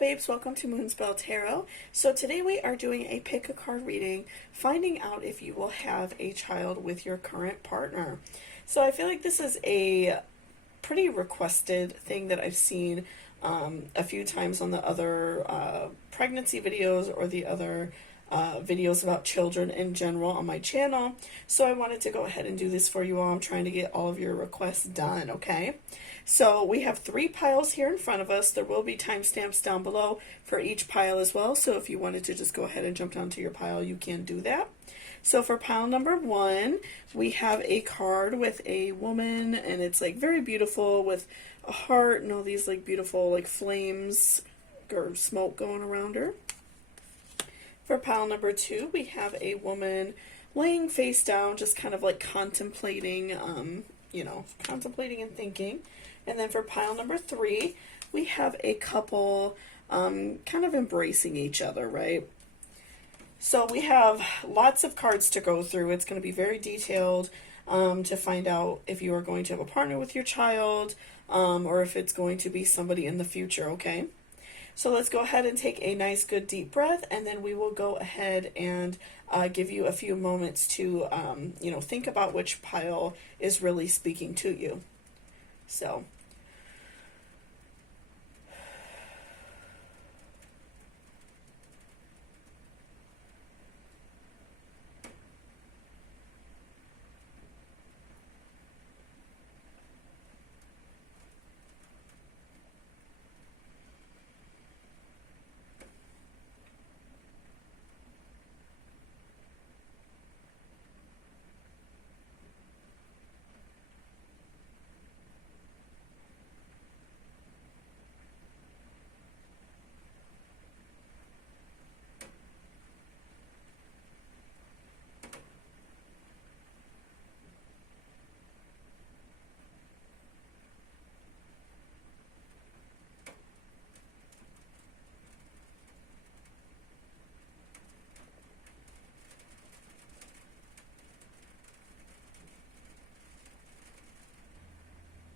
babes, welcome to Moonspell Tarot. So today we are doing a pick a card reading, finding out if you will have a child with your current partner. So I feel like this is a pretty requested thing that I've seen a few times on the other pregnancy videos or the other videos about children in general on my channel. So I wanted to go ahead and do this for you all. I'm trying to get all of your requests done, okay? So we have 3 piles here in front of us. There will be timestamps down below for each pile as well. So if you wanted to just go ahead and jump down to your pile, you can do that. So for pile number 1, we have a card with a woman, and it's like very beautiful with a heart and all these like beautiful like flames or smoke going around her. For pile number 2, we have a woman laying face down, just kind of like contemplating, contemplating and thinking. And then for pile number 3, we have a couple kind of embracing each other, right? So we have lots of cards to go through. It's going to be very detailed to find out if you are going to have a partner with your child or if it's going to be somebody in the future, okay? So let's go ahead and take a nice, good, deep breath, and then we will go ahead and give you a few moments to, think about which pile is really speaking to you. So,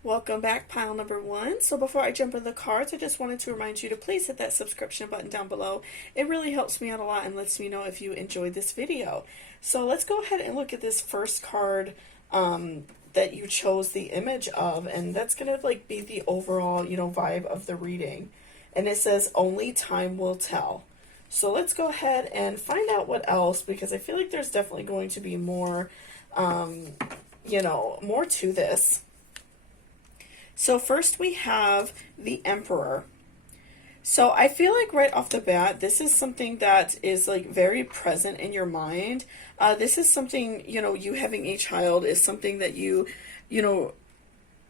welcome back, pile number 1. So before I jump into the cards, I just wanted to remind you to please hit that subscription button down below. It really helps me out a lot and lets me know if you enjoyed this video. So let's go ahead and look at this first card that you chose the image of, and that's going to like be the overall, vibe of the reading. And it says, only time will tell. So let's go ahead and find out what else, because I feel like there's definitely going to be more, more to this. So first we have the Emperor. So I feel like right off the bat, this is something that is like very present in your mind. This is something, you having a child is something that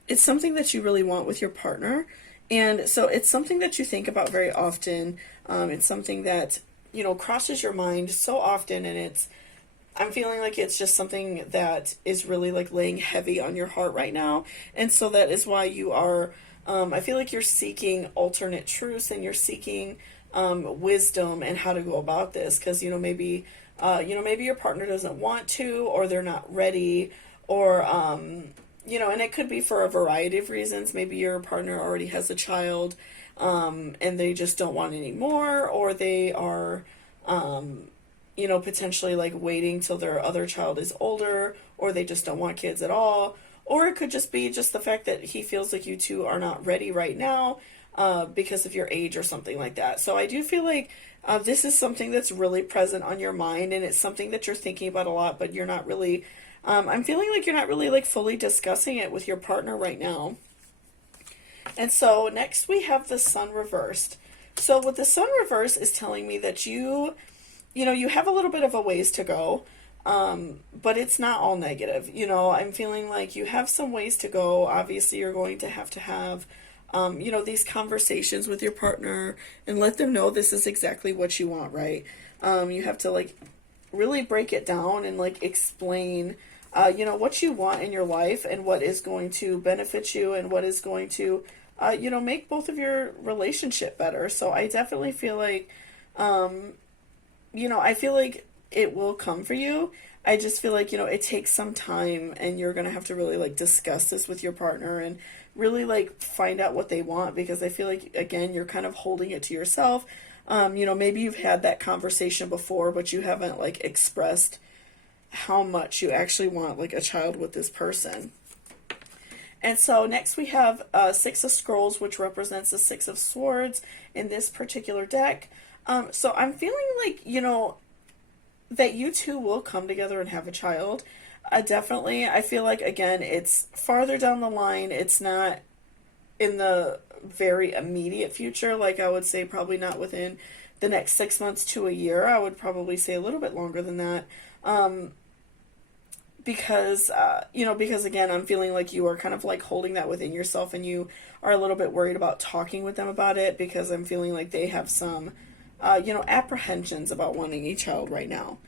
it's something that you really want with your partner. And so it's something that you think about very often. It's something that, crosses your mind so often, and I'm feeling like it's just something that is really like laying heavy on your heart right now. And so that is why you are, I feel like you're seeking alternate truths, and you're seeking wisdom and how to go about this. Because, maybe your partner doesn't want to, or they're not ready, or, and it could be for a variety of reasons. Maybe your partner already has a child and they just don't want any more, or they are, potentially like waiting till their other child is older, or they just don't want kids at all. Or it could just be just the fact that he feels like you two are not ready right now because of your age or something like that. So I do feel like this is something that's really present on your mind, and it's something that you're thinking about a lot, but you're not really, I'm feeling like you're not really like fully discussing it with your partner right now. And so next we have the Sun reversed. So what the Sun reversed is telling me that you have a little bit of a ways to go, but it's not all negative. I'm feeling like you have some ways to go. Obviously, you're going to have, these conversations with your partner and let them know this is exactly what you want, right? You have to, like, really break it down and, like, explain, what you want in your life and what is going to benefit you and what is going to, make both of your relationship better. So I definitely feel like, I feel like it will come for you. I just feel like, it takes some time, and you're going to have to really like discuss this with your partner and really like find out what they want, because I feel like, again, you're kind of holding it to yourself. You know, maybe you've had that conversation before, but you haven't like expressed how much you actually want like a child with this person. And so next we have Six of Scrolls, which represents the Six of Swords in this particular deck. So I'm feeling like, you know, that you two will come together and have a child. Definitely, I feel like, again, it's farther down the line. It's not in the very immediate future. Like, I would say probably not within the next 6 months to a year. I would probably say a little bit longer than that. Because, you know, because again, I'm feeling like you are kind of like holding that within yourself, and you are a little bit worried about talking with them about it, because I'm feeling like they have some, you know, apprehensions about wanting a child right now.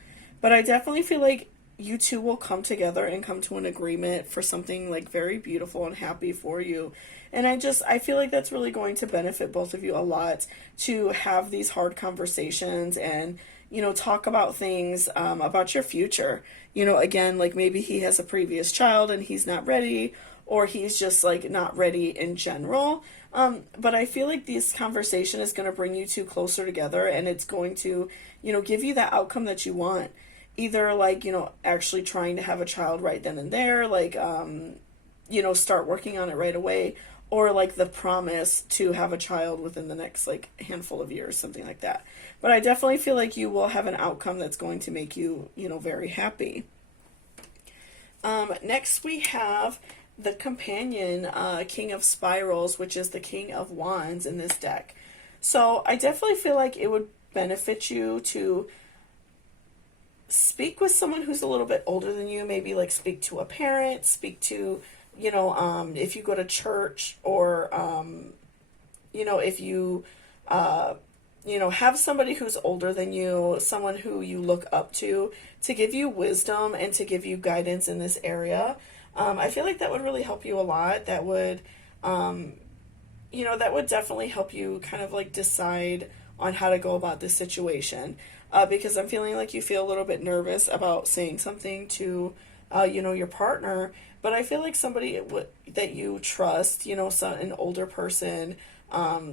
But I definitely feel like you two will come together and come to an agreement for something like very beautiful and happy for you. And I feel like that's really going to benefit both of you a lot, to have these hard conversations and, you know, talk about things, about your future. You know, again, like maybe he has a previous child and he's not ready, or he's just like not ready in general. But I feel like this conversation is going to bring you two closer together, and it's going to, you know, give you that outcome that you want. Either like, you know, actually trying to have a child right then and there, like, you know, start working on it right away, or like the promise to have a child within the next like handful of years, something like that. But I definitely feel like you will have an outcome that's going to make you, you know, very happy. Next we have the companion, King of Spirals, which is the King of Wands in this deck. So I definitely feel like it would benefit you to speak with someone who's a little bit older than you. Maybe like speak to a parent, speak to, you know, if you go to church, or, you know, if you, you know, have somebody who's older than you, someone who you look up to give you wisdom and to give you guidance in this area. I feel like that would really help you a lot. That would, you know, that would definitely help you kind of like decide on how to go about this situation. Because I'm feeling like you feel a little bit nervous about saying something to, you know, your partner. But I feel like somebody that you trust, you know, an older person,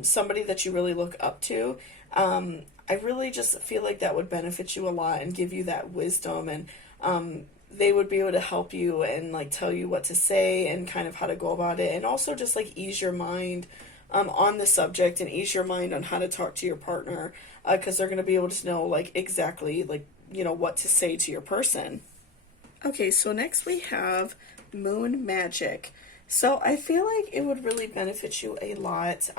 somebody that you really look up to, I really just feel like that would benefit you a lot and give you that wisdom, and they would be able to help you and like tell you what to say and kind of how to go about it, and also just like ease your mind on the subject, and ease your mind on how to talk to your partner, because they're going to be able to know like exactly like, you know, what to say to your person. Okay, so next we have Moon Magic. So I feel like it would really benefit you a lot,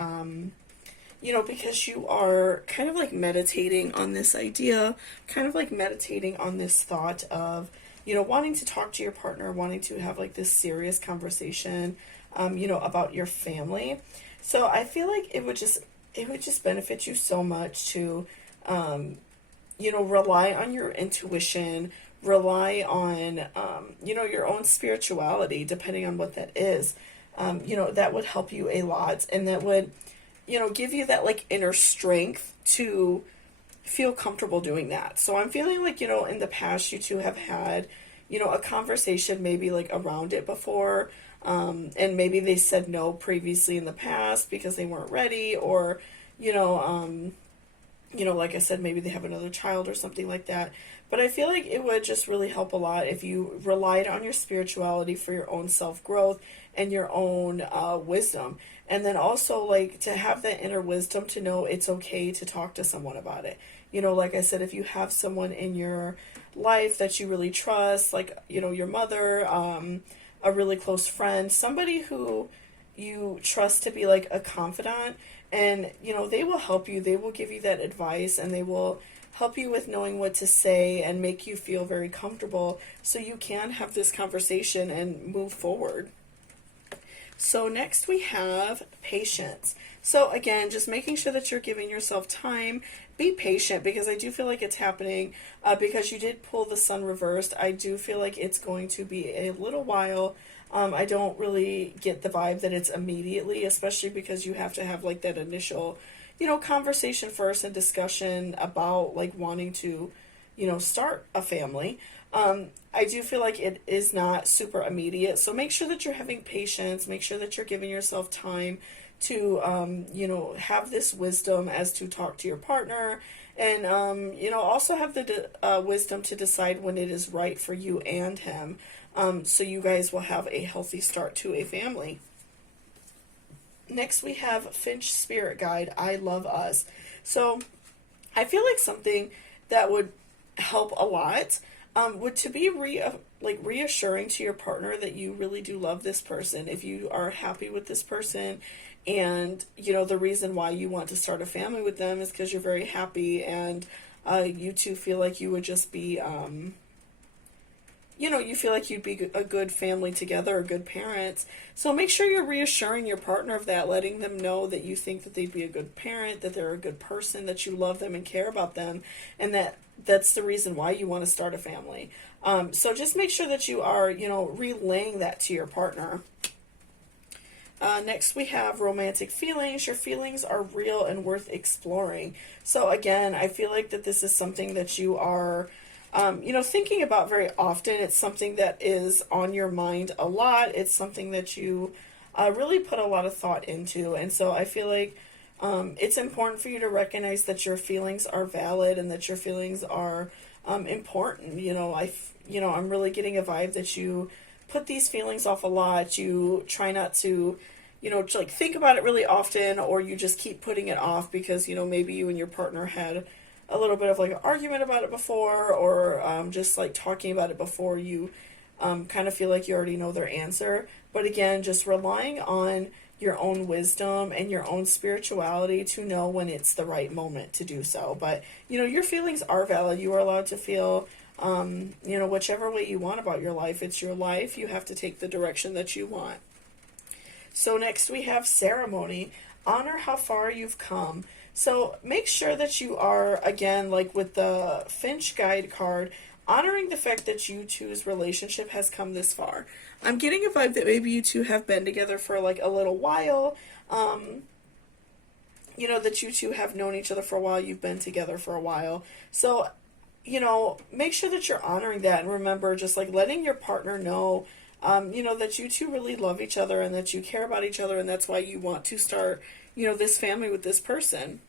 you know, because you are kind of like meditating on this idea, kind of like meditating on this thought of, you know, wanting to talk to your partner, wanting to have like this serious conversation, you know, about your family. So I feel like it would just benefit you so much to, you know, rely on your intuition, rely on, you know, your own spirituality, depending on what that is. You know, that would help you a lot, and that would, you know, give you that like inner strength to feel comfortable doing that. So I'm feeling like, you know, in the past you two have had, you know, a conversation maybe like around it before, and maybe they said no previously in the past because they weren't ready, or, you know, like I said, maybe they have another child or something like that. But I feel like it would just really help a lot if you relied on your spirituality for your own self-growth and your own wisdom. And then also, like, to have that inner wisdom to know it's okay to talk to someone about it. You know, like I said, if you have someone in your life that you really trust, like, you know, your mother, a really close friend, somebody who you trust to be like a confidant, and, you know, they will help you, they will give you that advice, and they will help you with knowing what to say and make you feel very comfortable so you can have this conversation and move forward. So next we have patience. So again, just making sure that you're giving yourself time. Be patient, because I do feel like it's happening, because you did pull the sun reversed. I do feel like it's going to be a little while. I don't really get the vibe that it's immediately, especially because you have to have like that initial, you know, conversation first and discussion about like wanting to, you know, start a family. I do feel like it is not super immediate. So make sure that you're having patience. Make sure that you're giving yourself time to, have this wisdom as to talk to your partner. And, also have the wisdom to decide when it is right for you and him. So you guys will have a healthy start to a family. Next, we have Finch Spirit Guide, I Love Us. So I feel like something that would help a lot would to be reassuring to your partner that you really do love this person. If you are happy with this person, and the reason why you want to start a family with them is because you're very happy, and you two feel like you would just be you feel like you'd be a good family together, or good parents. So make sure you're reassuring your partner of that, letting them know that you think that they'd be a good parent, that they're a good person, that you love them and care about them, and that's the reason why you want to start a family. So just make sure that you are, relaying that to your partner. Next, we have romantic feelings. Your feelings are real and worth exploring. So again, I feel like that this is something that you are thinking about very often. It's something that is on your mind a lot. It's something that you really put a lot of thought into. And so I feel like it's important for you to recognize that your feelings are valid and that your feelings are important. I'm really getting a vibe that you put these feelings off a lot. You try not to, think about it really often, or you just keep putting it off because, maybe you and your partner had a little bit of an argument about it before, or just talking about it before you kind of feel like you already know their answer. But again, just relying on your own wisdom and your own spirituality to know when it's the right moment to do so. But, your feelings are valid. You are allowed to feel, whichever way you want about your life. It's your life. You have to take the direction that you want. So next we have ceremony. Honor how far you've come. So make sure that you are, again, with the Finch Guide card, honoring the fact that you two's relationship has come this far. I'm getting a vibe that maybe you two have been together for a little while. That you two have known each other for a while. You've been together for a while. So, make sure that you're honoring that, and remember, just letting your partner know, that you two really love each other and that you care about each other, and that's why you want to start, this family with this person.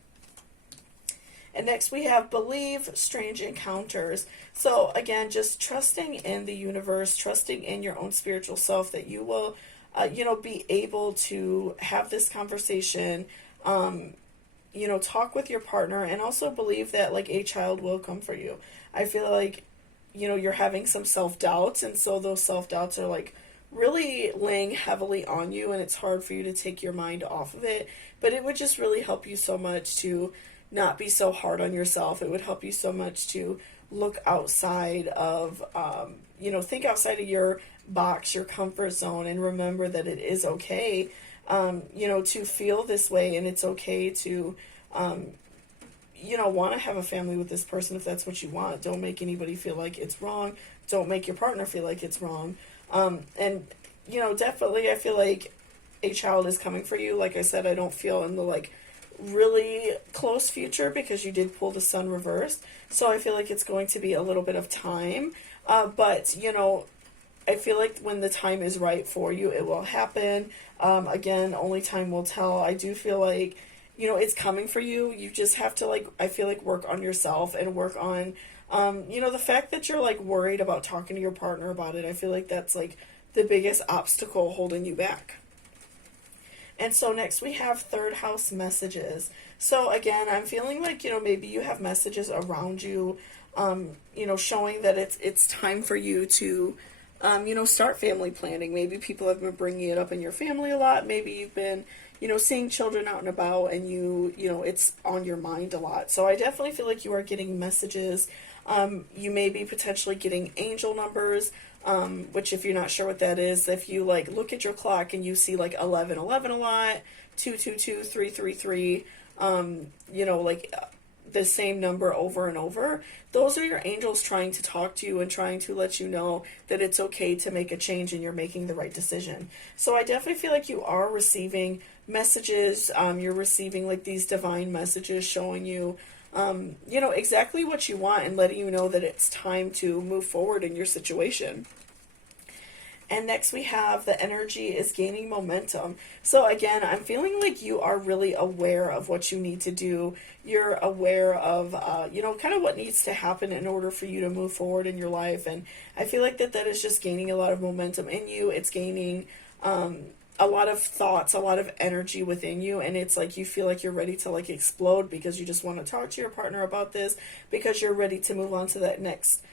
And next we have believe strange encounters. So again, just trusting in the universe, trusting in your own spiritual self that you will, be able to have this conversation, talk with your partner, and also believe that a child will come for you. I feel like, you're having some self-doubts, and so those self-doubts are really laying heavily on you, and it's hard for you to take your mind off of it. But it would just really help you so much to not be so hard on yourself. It would help you so much to look outside of, think outside of your box, your comfort zone, and remember that it is okay, to feel this way, and it's okay to, want to have a family with this person if that's what you want. Don't make anybody feel like it's wrong. Don't make your partner feel like it's wrong. And, definitely I feel like a child is coming for you. Like I said, I don't feel in the really close future because you did pull the sun reversed. So I feel like it's going to be a little bit of time. But, I feel like when the time is right for you, it will happen. Again, only time will tell. I do feel like, it's coming for you. You just have to, I feel like work on yourself and work on, the fact that you're, worried about talking to your partner about it. I feel like that's, the biggest obstacle holding you back. And so next we have third house messages. So again, I'm feeling like, maybe you have messages around you, showing that it's time for you to, start family planning. Maybe people have been bringing it up in your family a lot. Maybe you've been, seeing children out and about, and it's on your mind a lot. So I definitely feel like you are getting messages. You may be potentially getting angel numbers, which if you're not sure what that is, if you look at your clock and you see 1111 a lot, 222, 333, the same number over and over, those are your angels trying to talk to you and trying to let you know that it's okay to make a change and you're making the right decision. So I definitely feel like you are receiving messages. You're receiving these divine messages showing you, you know, exactly what you want and letting you know that it's time to move forward in your situation. And next we have the energy is gaining momentum. So again, I'm feeling like you are really aware of what you need to do. You're aware of, you know, kind of what needs to happen in order for you to move forward in your life. And I feel like that is just gaining a lot of momentum in you. It's gaining a lot of thoughts, a lot of energy within you. And it's like you feel like you're ready to like explode because you just want to talk to your partner about this because you're ready to move on to that next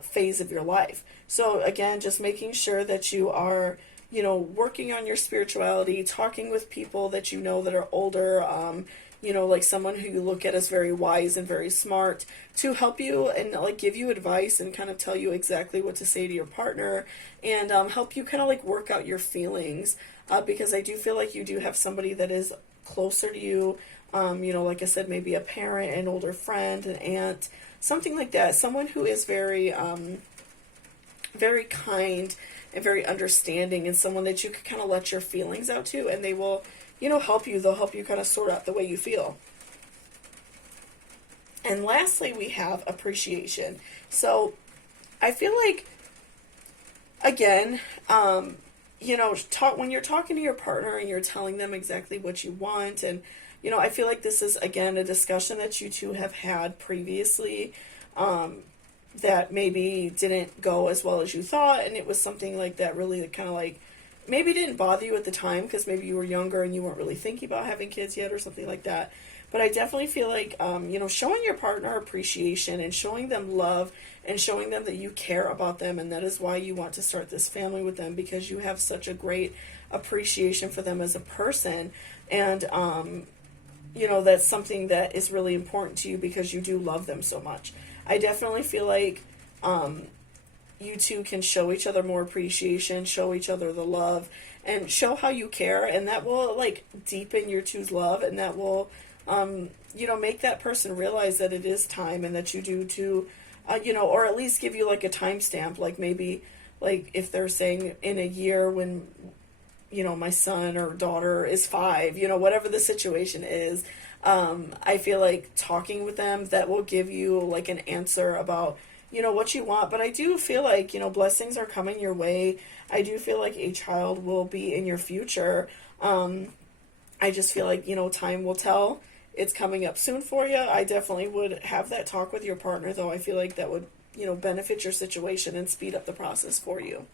phase of your life. So again, just making sure that you are, you know, working on your spirituality, talking with people that you know that are older, you know, like someone who you look at as very wise and very smart to help you and like give you advice and kind of tell you exactly what to say to your partner and help you kind of like work out your feelings because I do feel like you do have somebody that is closer to you, you know, like I said, maybe a parent, an older friend, an aunt, something like that. Someone who is very, very kind and very understanding and someone that you can kind of let your feelings out to and they will, you know, help you. They'll help you kind of sort out the way you feel. And lastly, we have appreciation. So I feel like, again, you know, when you're talking to your partner and you're telling them exactly what you want and, you know, I feel like this is, again, a discussion that you two have had previously that maybe didn't go as well as you thought, and it was something like that really kind of like maybe didn't bother you at the time because maybe you were younger and you weren't really thinking about having kids yet or something like that. But I definitely feel like, you know, showing your partner appreciation and showing them love and showing them that you care about them and that is why you want to start this family with them because you have such a great appreciation for them as a person. And, you know, that's something that is really important to you because you do love them so much. I definitely feel like you two can show each other more appreciation, show each other the love, and show how you care, and that will, like, deepen your two's love, and that will, you know, make that person realize that it is time and that you do too, you know, or at least give you, like, a timestamp, like, maybe, like, if they're saying in a year when, you know, my son or daughter is 5, you know, whatever the situation is, I feel like talking with them, that will give you like an answer about, you know, what you want. But I do feel like, you know, blessings are coming your way. I do feel like a child will be in your future. I just feel like, you know, time will tell. It's coming up soon for you. I definitely would have that talk with your partner, though. I feel like that would, you know, benefit your situation and speed up the process for you.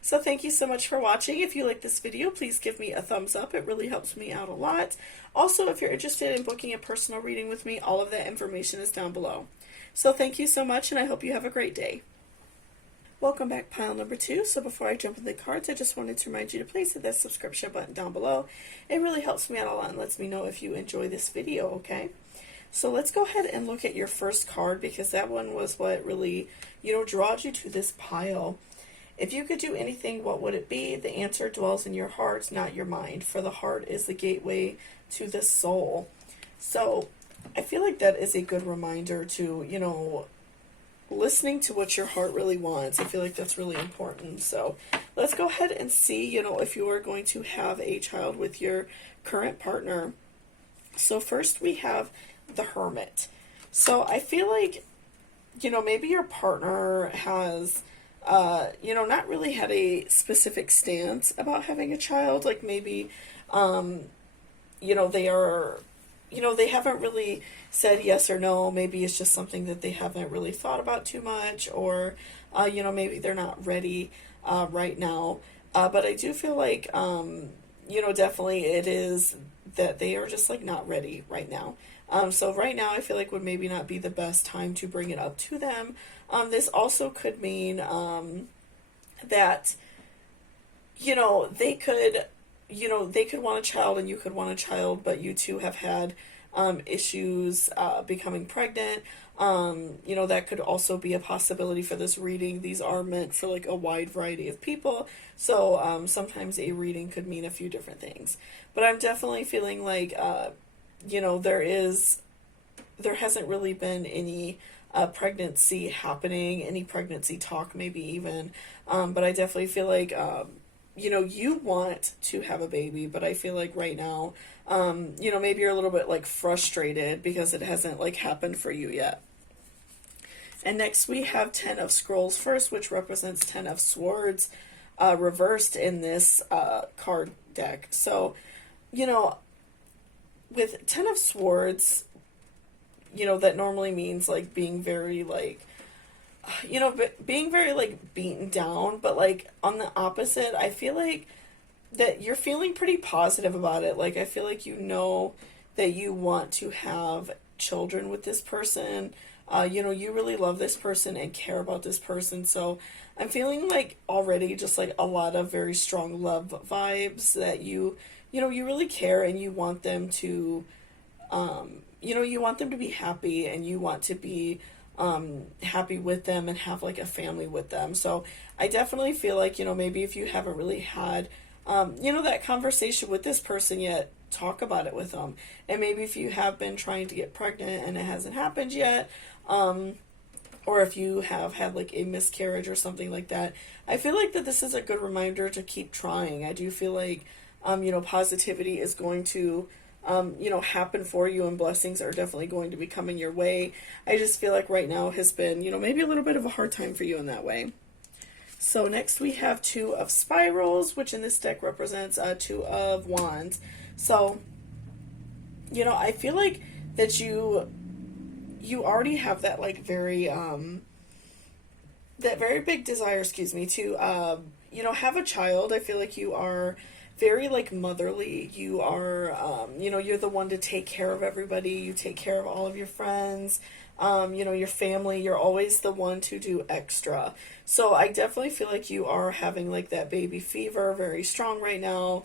So thank you so much for watching. If you like this video, please give me a thumbs up. It really helps me out a lot. Also, if you're interested in booking a personal reading with me, all of that information is down below. So thank you so much, and I hope you have a great day. Welcome back, pile number 2. So before I jump into the cards, I just wanted to remind you to please hit that subscription button down below. It really helps me out a lot and lets me know if you enjoy this video, okay? So let's go ahead and look at your first card because that one was what really, you know, draws you to this pile. If you could do anything, what would it be? The answer dwells in your heart, not your mind, for the heart is the gateway to the soul. So I feel like that is a good reminder to, you know, listening to what your heart really wants. I feel like that's really important. So let's go ahead and see, you know, if you are going to have a child with your current partner. So first we have the Hermit. So I feel like, you know, maybe your partner has you know, not really had a specific stance about having a child. Like maybe, you know, they are, you know, they haven't really said yes or no. Maybe it's just something that they haven't really thought about too much, or, you know, maybe they're not ready right now. But I do feel like, you know, definitely it is that they are just like not ready right now. So right now I feel like would maybe not be the best time to bring it up to them. This also could mean that, you know, they could want a child and you could want a child, but you two have had issues becoming pregnant. You know, that could also be a possibility for this reading. These are meant for like a wide variety of people. So sometimes a reading could mean a few different things. But I'm definitely feeling like, you know, there hasn't really been any pregnancy happening, any pregnancy talk maybe even, but I definitely feel like, you know, you want to have a baby, but I feel like right now, You know, maybe you're a little bit like frustrated because it hasn't like happened for you yet. And next we have 10 of Scrolls first, which represents 10 of Swords reversed in this card deck. So, you know, with 10 of Swords, you know, that normally means like being very like, you know, being very like beaten down, but like on the opposite, I feel like that you're feeling pretty positive about it. Like, I feel like you know that you want to have children with this person. You know, you really love this person and care about this person. So I'm feeling like already just like a lot of very strong love vibes that you know, you really care and you want them to, you know, you want them to be happy and you want to be happy with them and have like a family with them. So I definitely feel like, you know, maybe if you haven't really had, you know, that conversation with this person yet, talk about it with them. And maybe if you have been trying to get pregnant and it hasn't happened yet, or if you have had like a miscarriage or something like that, I feel like that this is a good reminder to keep trying. I do feel like, you know, positivity is going to, you know, happen for you and blessings are definitely going to be coming your way. I just feel like right now has been, you know, maybe a little bit of a hard time for you in that way. So next we have 2 of Spirals, which in this deck represents 2 of Wands. So, you know, I feel like that you already have that like very that very big desire, excuse me, to you know, have a child. I feel like you are very like motherly. You are you know, you're the one to take care of everybody. You take care of all of your friends, you know, your family. You're always the one to do extra. So I definitely feel like you are having like that baby fever very strong right now.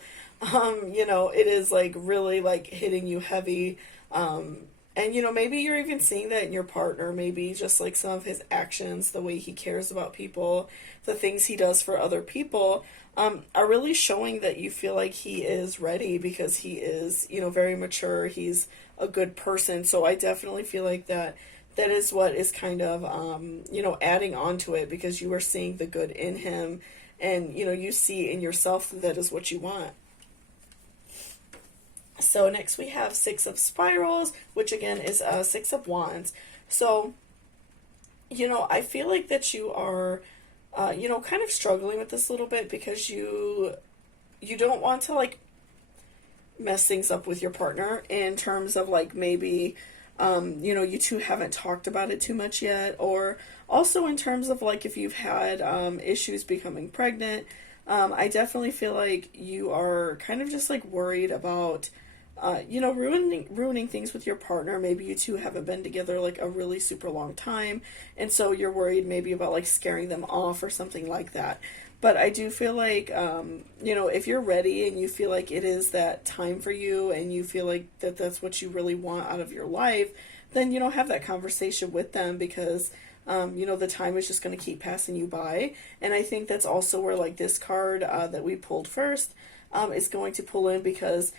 You know, it is like really like hitting you heavy. And, you know, maybe you're even seeing that in your partner, maybe just like some of his actions, the way he cares about people, the things he does for other people, are really showing that you feel like he is ready because he is, you know, very mature. He's a good person. So I definitely feel like that is what is kind of, you know, adding on to it because you are seeing the good in him and, you know, you see in yourself that is what you want. So next we have 6 of Spirals, which again is 6 of Wands. So, you know, I feel like that you are, you know, kind of struggling with this a little bit because you don't want to like mess things up with your partner in terms of like maybe, you know, you two haven't talked about it too much yet, or also in terms of like if you've had issues becoming pregnant. I definitely feel like you are kind of just like worried about, you know, ruining things with your partner. Maybe you two haven't been together like a really super long time, and so you're worried maybe about like scaring them off or something like that. But I do feel like, you know, if you're ready and you feel like it is that time for you and you feel like that that's what you really want out of your life, then, you know, have that conversation with them because, you know, the time is just going to keep passing you by. And I think that's also where like this card that we pulled first is going to pull in because,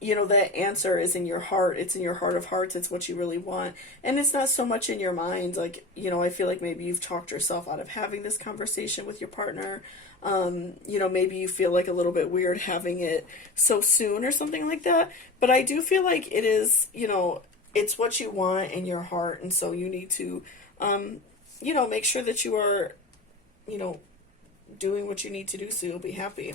you know, that answer is in your heart. It's in your heart of hearts. It's what you really want. And it's not so much in your mind. Like, you know, I feel like maybe you've talked yourself out of having this conversation with your partner. You know, maybe you feel like a little bit weird having it so soon or something like that. But I do feel like it is, you know, it's what you want in your heart. And so you need to, you know, make sure that you are, you know, doing what you need to do so you'll be happy.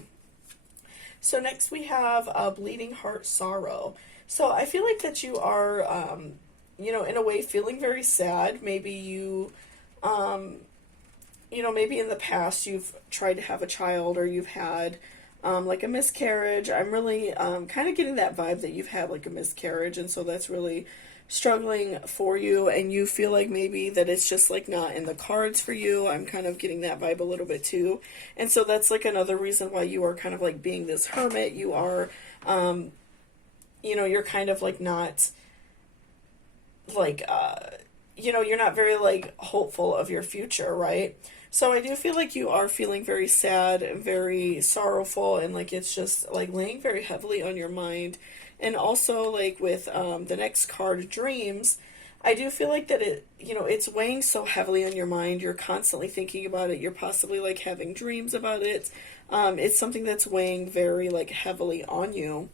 So next we have Bleeding Heart Sorrow. So I feel like that you are, you know, in a way feeling very sad. Maybe you, you know, maybe in the past you've tried to have a child or you've had like a miscarriage. I'm really kind of getting that vibe that you've had like a miscarriage, and so that's really struggling for you, and you feel like maybe that it's just like not in the cards for you. I'm kind of getting that vibe a little bit too, and so that's like another reason why you are kind of like being this hermit. You are, you know, you're kind of like not like, you know, you're not very like hopeful of your future, right? So I do feel like you are feeling very sad and very sorrowful, and like it's just like laying very heavily on your mind. And also, like, with the next card, Dreams, I do feel like that it, you know, it's weighing so heavily on your mind. You're constantly thinking about it. You're possibly, like, having dreams about it. It's something that's weighing very, like, heavily on you.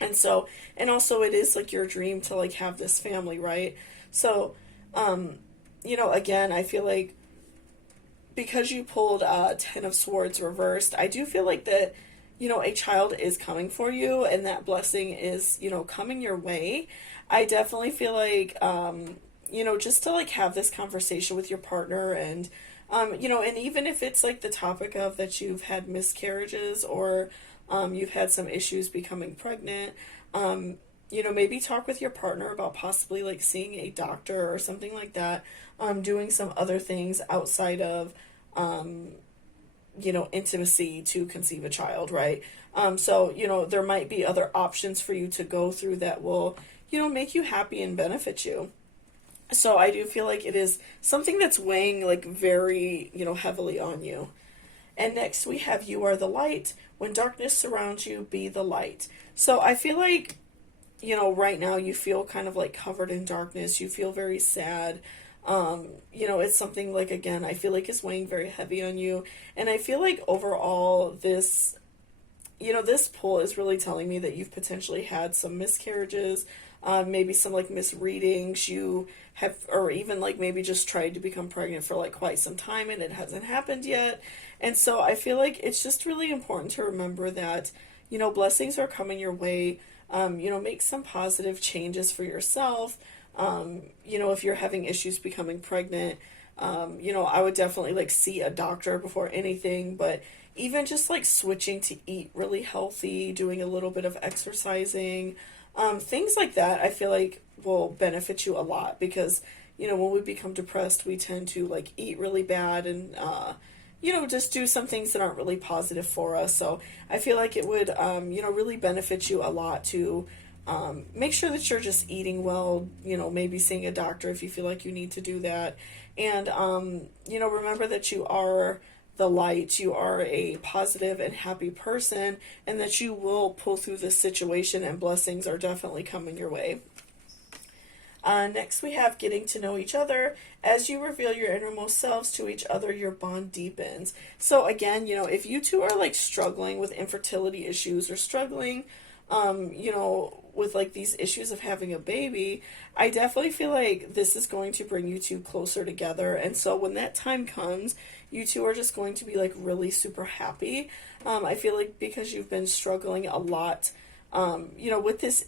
And so, and also it is like your dream to like have this family, right? So, again, I feel like because you pulled Ten of Swords reversed, I do feel like that, a child is coming for you and that blessing is, coming your way. I definitely feel like, just to like have this conversation with your partner and, and even if it's like the topic of that you've had miscarriages or you've had some issues becoming pregnant, maybe talk with your partner about possibly like seeing a doctor or something like that, doing some other things outside of, intimacy to conceive a child, right? So, there might be other options for you to go through that will, make you happy and benefit you. So I do feel like it is something that's weighing like very, heavily on you. And next we have you are the light. When darkness surrounds you, be the light. So I feel like, right now you feel kind of like covered in darkness. You feel very sad. It's something like, again, I feel like it's weighing very heavy on you. And I feel like overall this pull is really telling me that you've potentially had some miscarriages, maybe some like misreadings. You have, or even like maybe just tried to become pregnant for like quite some time and it hasn't happened yet. And so I feel like it's just really important to remember that, blessings are coming your way. Make some positive changes for yourself. If you're having issues becoming pregnant, I would definitely like see a doctor before anything, but even just like switching to eat really healthy, doing a little bit of exercising, things like that, I feel like will benefit you a lot because, when we become depressed, we tend to like eat really bad and, just do some things that aren't really positive for us. So I feel like it would, really benefit you a lot to make sure that you're just eating well, maybe seeing a doctor if you feel like you need to do that. And, remember that you are the light, you are a positive and happy person, and that you will pull through this situation and blessings are definitely coming your way. Next, we have getting to know each other. As you reveal your innermost selves to each other, your bond deepens. So again, if you two are like struggling with infertility issues or struggling, with like these issues of having a baby, I definitely feel like this is going to bring you two closer together. And so when that time comes, you two are just going to be like really super happy. I feel like because you've been struggling a lot, with this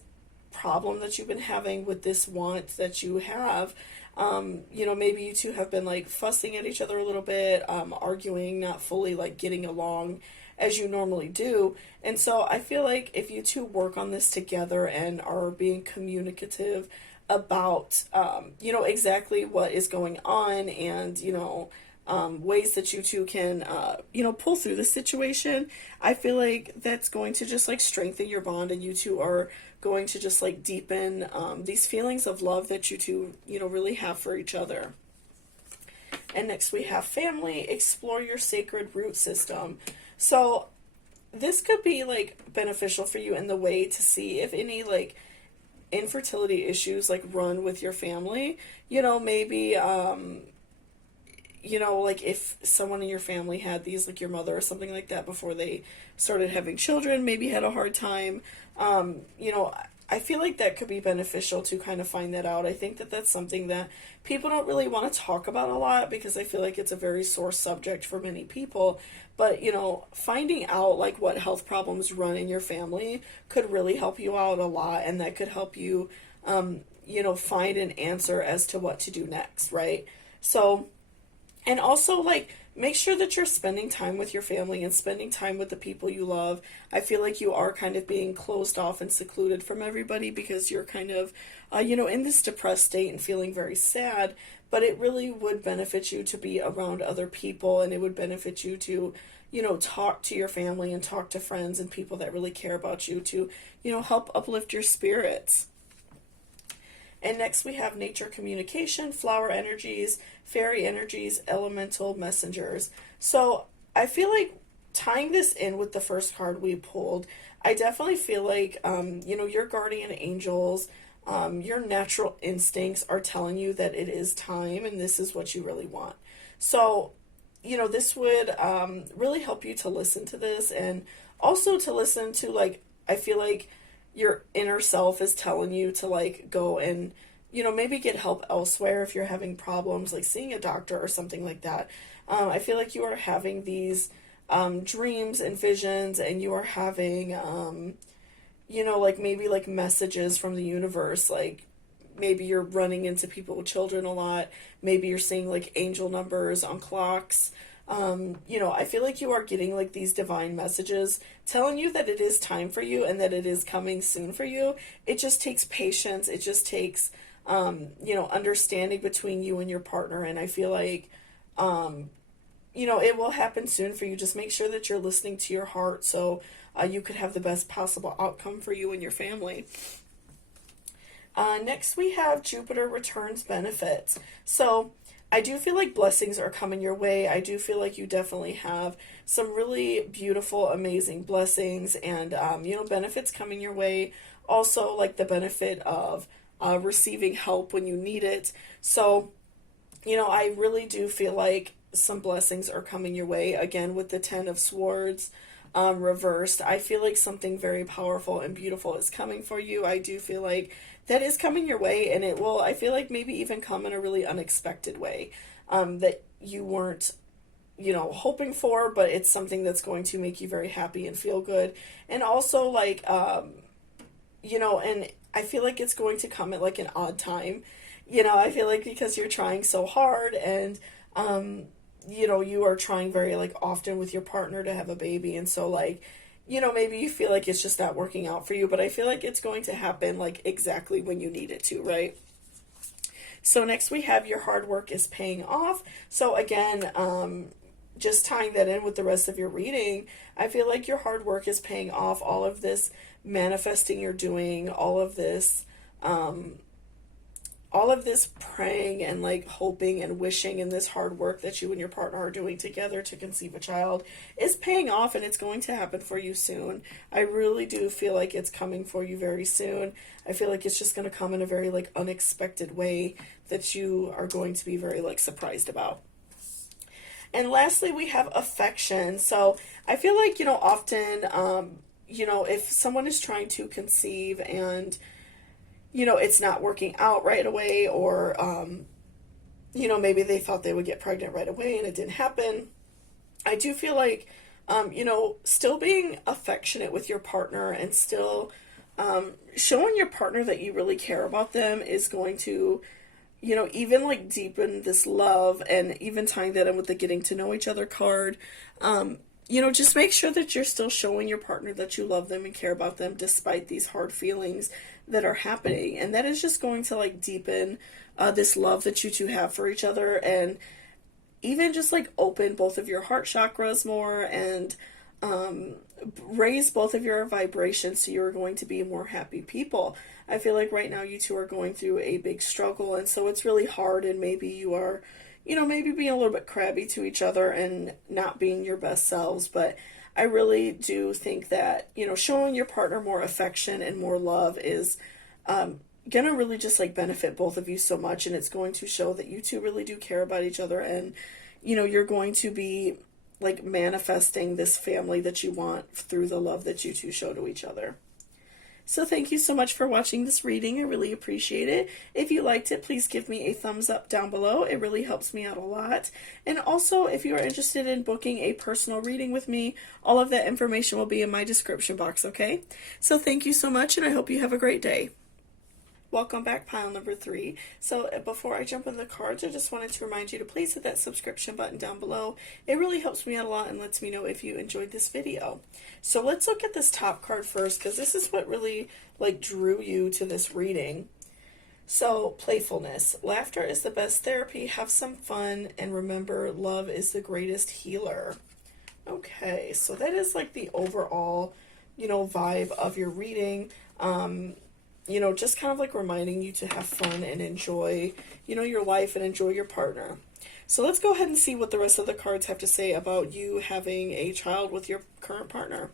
problem that you've been having, with this want that you have, maybe you two have been like fussing at each other a little bit, arguing, not fully like getting along as you normally do. And so I feel like if you two work on this together and are being communicative about, exactly what is going on and, ways that you two can, pull through the situation, I feel like that's going to just like strengthen your bond and you two are going to just like deepen these feelings of love that you two, really have for each other. And next we have family. Explore your sacred root system. So this could be like beneficial for you in the way to see if any like infertility issues like run with your family. Maybe like if someone in your family had these, like your mother or something like that, before they started having children, maybe had a hard time, I feel like that could be beneficial to kind of find that out. I think that that's something that people don't really want to talk about a lot because I feel like it's a very sore subject for many people. But, finding out like what health problems run in your family could really help you out a lot, and that could help you, find an answer as to what to do next, right? So, and also like make sure that you're spending time with your family and spending time with the people you love. I feel like you are kind of being closed off and secluded from everybody because you're kind of, in this depressed state and feeling very sad. But it really would benefit you to be around other people, and it would benefit you to, talk to your family and talk to friends and people that really care about you to, help uplift your spirits. And next we have nature communication, flower energies, fairy energies, elemental messengers. So I feel like tying this in with the first card we pulled, I definitely feel like, your guardian angels, your natural instincts are telling you that it is time and this is what you really want. So, this would really help you to listen to this, and also to listen to, like, I feel like, your inner self is telling you to like go and, maybe get help elsewhere if you're having problems, like seeing a doctor or something like that. I feel like you are having these dreams and visions, and you are having, like maybe like messages from the universe, like maybe you're running into people with children a lot. Maybe you're seeing like angel numbers on clocks. I feel like you are getting like these divine messages telling you that it is time for you and that it is coming soon for you. It just takes patience. It just takes, understanding between you and your partner. And I feel like, it will happen soon for you. Just make sure that you're listening to your heart so you could have the best possible outcome for you and your family. Next, we have Jupiter returns benefits. So I do feel like blessings are coming your way. I do feel like you definitely have some really beautiful, amazing blessings and, benefits coming your way. Also, like the benefit of receiving help when you need it. So, I really do feel like some blessings are coming your way. Again, with the Ten of Swords reversed, I feel like something very powerful and beautiful is coming for you. I do feel like that is coming your way, and it will, I feel like, maybe even come in a really unexpected way that you weren't, hoping for, but it's something that's going to make you very happy and feel good. And also, like, and I feel like it's going to come at like an odd time. I feel like because you're trying so hard and, you are trying very like often with your partner to have a baby. And so like, maybe you feel like it's just not working out for you, but I feel like it's going to happen like exactly when you need it to, right? So next we have your hard work is paying off. So again, just tying that in with the rest of your reading, I feel like your hard work is paying off. All of this manifesting you're doing, all of this praying and like hoping and wishing and this hard work that you and your partner are doing together to conceive a child is paying off, and it's going to happen for you soon. I really do feel like it's coming for you very soon. I feel like it's just going to come in a very like unexpected way that you are going to be very like surprised about. And lastly, we have affection. So I feel like, often, if someone is trying to conceive and it's not working out right away, or, maybe they thought they would get pregnant right away and it didn't happen. I do feel like, still being affectionate with your partner and still showing your partner that you really care about them is going to, even like deepen this love, and even tying that in with the getting to know each other card. Just make sure that you're still showing your partner that you love them and care about them despite these hard feelings that are happening. And that is just going to like deepen this love that you two have for each other, and even just like open both of your heart chakras more, and raise both of your vibrations so you're going to be more happy people. I feel like right now you two are going through a big struggle, and so it's really hard, and maybe you are maybe being a little bit crabby to each other and not being your best selves. But I really do think that, showing your partner more affection and more love is gonna really just like benefit both of you so much. And it's going to show that you two really do care about each other. And, you're going to be like manifesting this family that you want through the love that you two show to each other. So thank you so much for watching this reading. I really appreciate it. If you liked it, please give me a thumbs up down below. It really helps me out a lot. And also, if you are interested in booking a personal reading with me, all of that information will be in my description box, okay? So thank you so much, and I hope you have a great day. Welcome back, pile number 3. So before I jump into the cards, I just wanted to remind you to please hit that subscription button down below. It really helps me out a lot and lets me know if you enjoyed this video. So let's look at this top card first, because this is what really like drew you to this reading. So playfulness. Laughter is the best therapy. Have some fun, and remember, love is the greatest healer. Okay, so that is like the overall, vibe of your reading. Just kind of like reminding you to have fun and enjoy, your life and enjoy your partner. So let's go ahead and see what the rest of the cards have to say about you having a child with your current partner.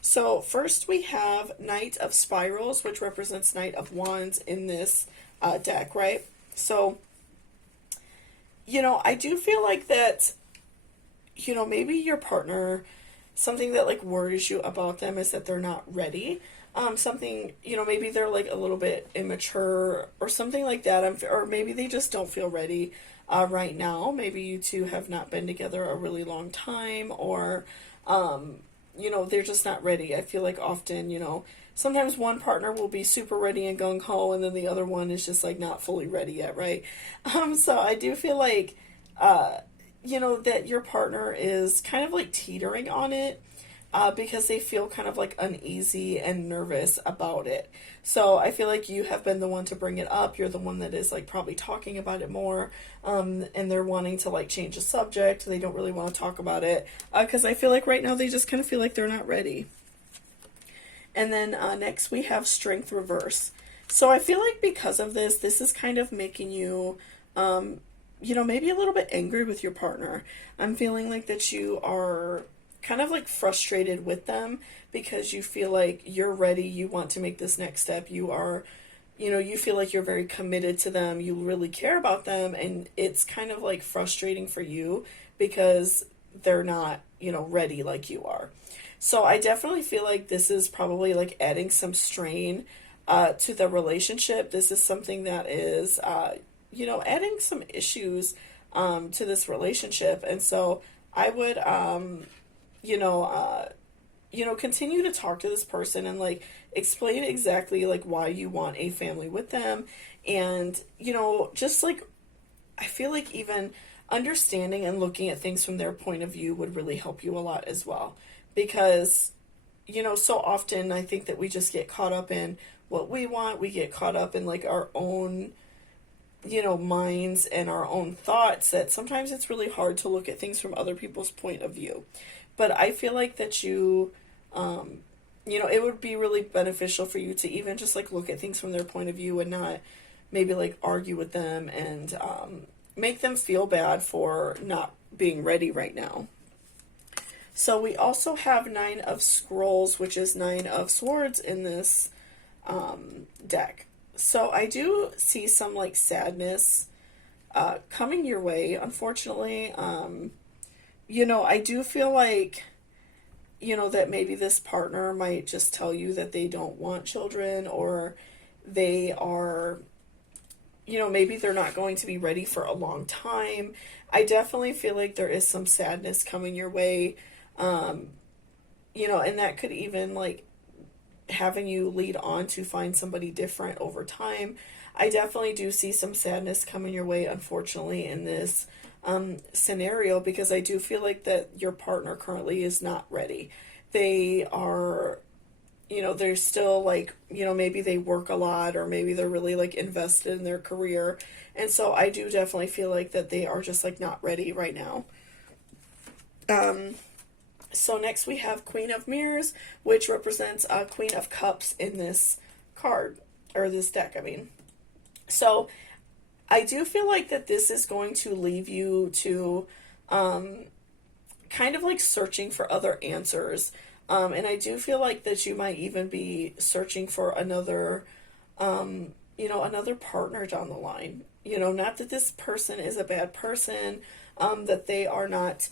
So first we have Knight of Spirals, which represents Knight of Wands in this deck, right? So, I do feel like that, maybe your partner, something that like worries you about them is that they're not ready. something, maybe they're like a little bit immature or something like that. Or maybe they just don't feel ready right now. Maybe you two have not been together a really long time, or, they're just not ready. I feel like often, sometimes one partner will be super ready and gung ho, and then the other one is just like not fully ready yet, right? So I do feel like, that your partner is kind of like teetering on it. Because they feel kind of like uneasy and nervous about it. So I feel like you have been the one to bring it up. You're the one that is like probably talking about it more, and they're wanting to like change the subject. They don't really want to talk about it because I feel like right now they just kind of feel like they're not ready. And then next we have Strength Reverse. So I feel like because of this, this is kind of making you, maybe a little bit angry with your partner. I'm feeling like that you are kind of like frustrated with them because you feel like you're ready, you want to make this next step, you are, you feel like you're very committed to them, you really care about them, and it's kind of like frustrating for you because they're not, ready like you are. So I definitely feel like this is probably like adding some strain to the relationship. This is something that is, adding some issues to this relationship. And so I would, continue to talk to this person and like explain exactly like why you want a family with them. And, just like, I feel like even understanding and looking at things from their point of view would really help you a lot as well. Because, so often I think that we just get caught up in what we want. We get caught up in like our own, minds and our own thoughts, that sometimes it's really hard to look at things from other people's point of view. But I feel like that you, it would be really beneficial for you to even just like look at things from their point of view and not maybe like argue with them and make them feel bad for not being ready right now. So we also have 9 of Scrolls, which is 9 of Swords in this deck. So I do see some like sadness coming your way, unfortunately. I do feel like, that maybe this partner might just tell you that they don't want children, or they are, maybe they're not going to be ready for a long time. I definitely feel like there is some sadness coming your way, and that could even like having you lead on to find somebody different over time. I definitely do see some sadness coming your way, unfortunately, in this scenario, because I do feel like that your partner currently is not ready. They are, they're still like, maybe they work a lot, or maybe they're really like invested in their career. And so I do definitely feel like that they are just like not ready right now. So next we have Queen of Mirrors, which represents Queen of Cups in this card, or this deck, I mean. So I do feel like that this is going to leave you to kind of like searching for other answers. And I do feel like that you might even be searching for another, another partner down the line. Not that this person is a bad person, that they are not,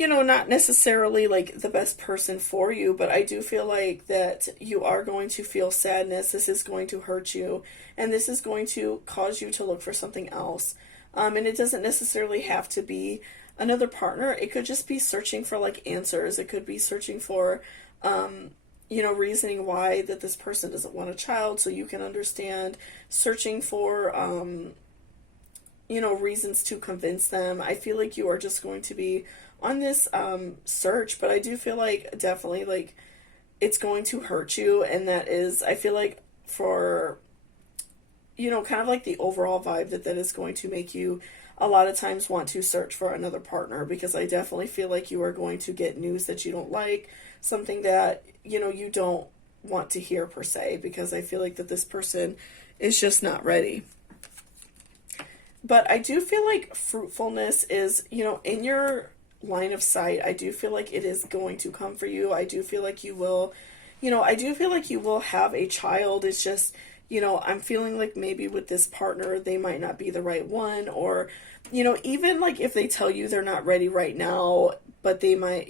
not necessarily like the best person for you, but I do feel like that you are going to feel sadness. This is going to hurt you, and this is going to cause you to look for something else. And it doesn't necessarily have to be another partner. It could just be searching for like answers. It could be searching for, reasoning why that this person doesn't want a child so you can understand, searching for, reasons to convince them. I feel like you are just going to be on this search, but I do feel like definitely like it's going to hurt you, and that is, I feel like for, kind of like the overall vibe that is going to make you a lot of times want to search for another partner, because I definitely feel like you are going to get news that you don't like, something that, you don't want to hear per se, because I feel like that this person is just not ready. But I do feel like fruitfulness is, in your line of sight. I do feel like it is going to come for you. I do feel like you will, I do feel like you will have a child. It's just, I'm feeling like maybe with this partner, they might not be the right one, or, even like if they tell you they're not ready right now,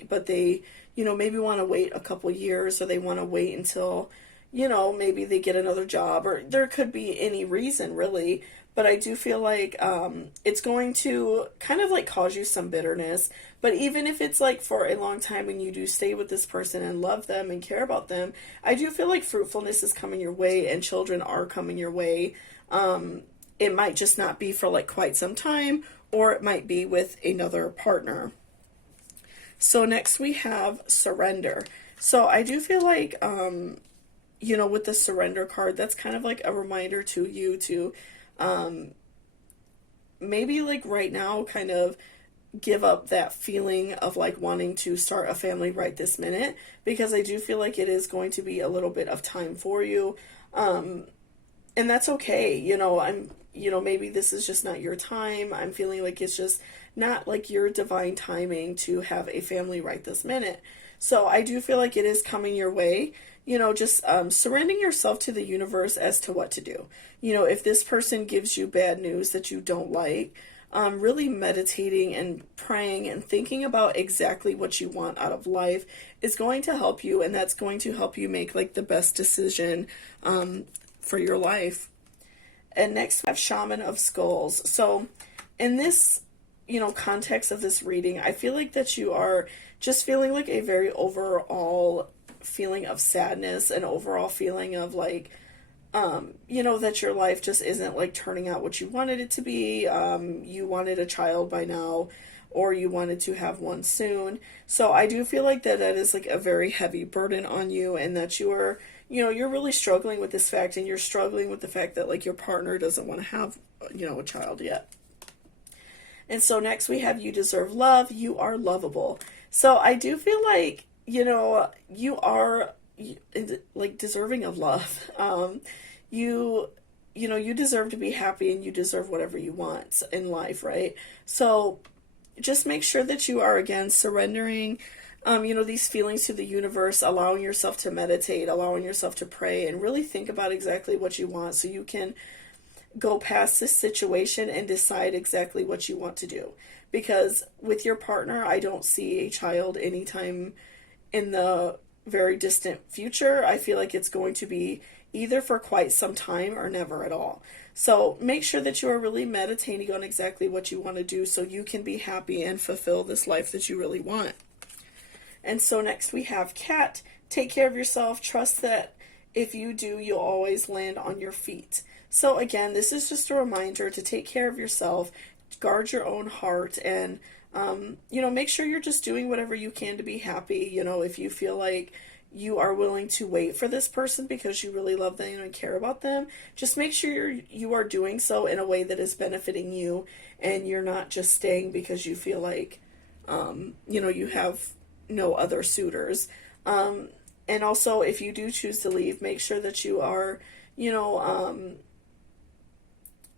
but they, maybe want to wait a couple years, or they want to wait until, maybe they get another job, or there could be any reason really. But I do feel like it's going to kind of like cause you some bitterness. But even if it's like for a long time and you do stay with this person and love them and care about them, I do feel like fruitfulness is coming your way and children are coming your way. It might just not be for like quite some time, or it might be with another partner. So next we have surrender. So I do feel like, with the surrender card, that's kind of like a reminder to you to maybe like right now kind of give up that feeling of like wanting to start a family right this minute, because I do feel like it is going to be a little bit of time for you. And that's okay. Maybe this is just not your time. I'm feeling like it's just not like your divine timing to have a family right this minute. So I do feel like it is coming your way. Just surrendering yourself to the universe as to what to do. If this person gives you bad news that you don't like, really meditating and praying and thinking about exactly what you want out of life is going to help you, and that's going to help you make like the best decision for your life. And next we have Shaman of Skulls. So in this, context of this reading, I feel like that you are just feeling like a very overall feeling of sadness, and overall feeling of like, that your life just isn't like turning out what you wanted it to be. You wanted a child by now, or you wanted to have one soon. So I do feel like that is like a very heavy burden on you, and that you are, you're really struggling with this fact, and you're struggling with the fact that like your partner doesn't want to have, a child yet. And so next we have You Deserve Love, You Are Lovable. So I do feel like, you are like deserving of love. You deserve to be happy, and you deserve whatever you want in life, right? So just make sure that you are, again, surrendering, these feelings to the universe, allowing yourself to meditate, allowing yourself to pray, and really think about exactly what you want, so you can go past this situation and decide exactly what you want to do. Because with your partner, I don't see a child anytime in the very distant future. I feel like it's going to be either for quite some time or never at all. So make sure that you are really meditating on exactly what you want to do, so you can be happy and fulfill this life that you really want. And so next we have Cat. Take care of yourself. Trust that if you do, you'll always land on your feet. So again, this is just a reminder to take care of yourself, guard your own heart, and make sure you're just doing whatever you can to be happy. If you feel like you are willing to wait for this person because you really love them and care about them, just make sure you are doing so in a way that is benefiting you, and you're not just staying because you feel like, you have no other suitors. And also, if you do choose to leave, make sure that you are,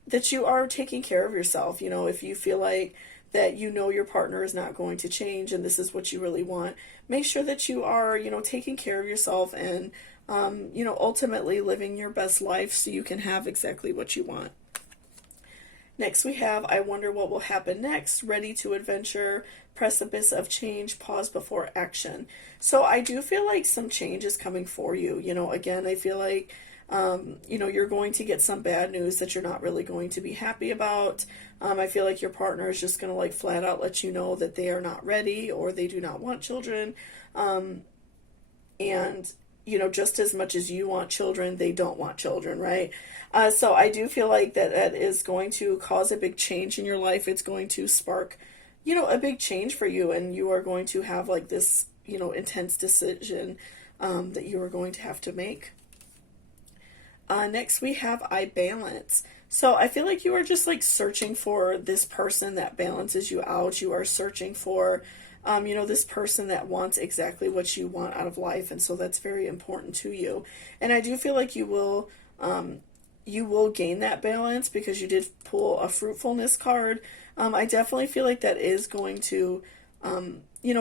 that you are taking care of yourself. If you feel like that your partner is not going to change and this is what you really want, make sure that you are, taking care of yourself and, ultimately living your best life so you can have exactly what you want. Next we have I Wonder What Will Happen Next, Ready to Adventure, Precipice of Change, Pause Before Action. So I do feel like some change is coming for you. Again, I feel like you're going to get some bad news that you're not really going to be happy about. I feel like your partner is just going to like flat out let you know that they are not ready, or they do not want children. And just as much as you want children, they don't want children, right? So I do feel like that is going to cause a big change in your life. It's going to spark, a big change for you, and you are going to have like this, intense decision that you are going to have to make. Next we have I Balance. So I feel like you are just like searching for this person that balances you out. You are searching for, this person that wants exactly what you want out of life. And so that's very important to you. And I do feel like you will gain that balance because you did pull a fruitfulness card. I definitely feel like that is going to,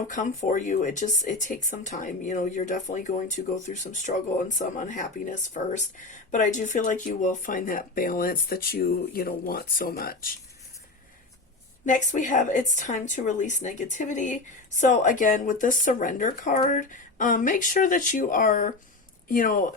come for you. It takes some time. You're definitely going to go through some struggle and some unhappiness first, but I do feel like you will find that balance that you want so much. Next we have it's time to release negativity. So again, with the surrender card, make sure that you are, you know,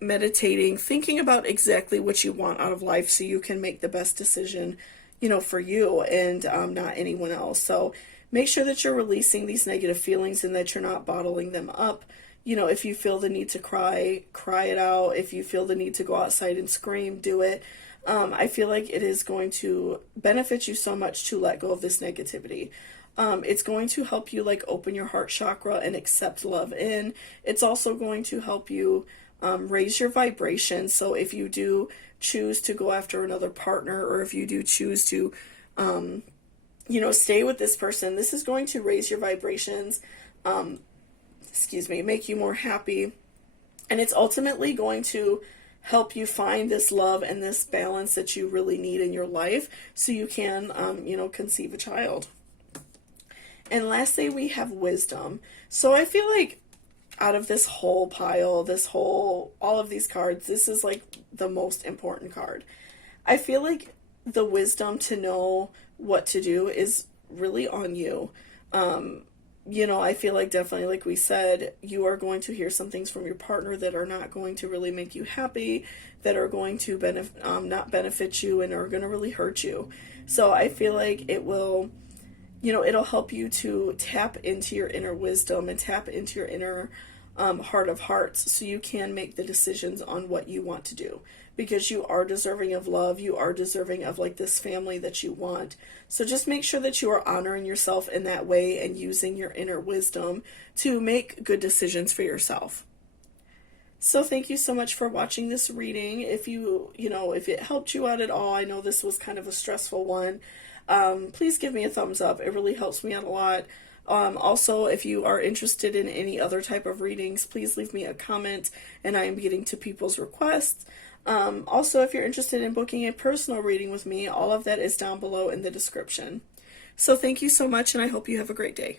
meditating, thinking about exactly what you want out of life so you can make the best decision, you know, for you and not anyone else. So make sure that you're releasing these negative feelings and that you're not bottling them up. You know, if you feel the need to cry, cry it out. If you feel the need to go outside and scream, do it. I feel like it is going to benefit you so much to let go of this negativity. It's going to help you like open your heart chakra and accept love in. It's also going to help you raise your vibration. So if you do choose to go after another partner, or if you do choose to, you know, stay with this person, this is going to raise your vibrations, make you more happy. And it's ultimately going to help you find this love and this balance that you really need in your life so you can, you know, conceive a child. And lastly, we have wisdom. So I feel like out of this whole pile, all of these cards, this is like the most important card. I feel like the wisdom to know what to do is really on you. You know, I feel like definitely, like we said, you are going to hear some things from your partner that are not going to really make you happy, that are going to not benefit you and are going to really hurt you. So I feel like it will, you know, it'll help you to tap into your inner wisdom and tap into your inner heart of hearts so you can make the decisions on what you want to do, because you are deserving of love. You are deserving of like this family that you want. So just make sure that you are honoring yourself in that way and using your inner wisdom to make good decisions for yourself. So thank you so much for watching this reading. If if it helped you out at all, I know this was kind of a stressful one. Please give me a thumbs up. It really helps me out a lot. Also, if you are interested in any other type of readings, please leave me a comment, and I am getting to people's requests. Also, if you're interested in booking a personal reading with me, all of that is down below in the description. So thank you so much, and I hope you have a great day.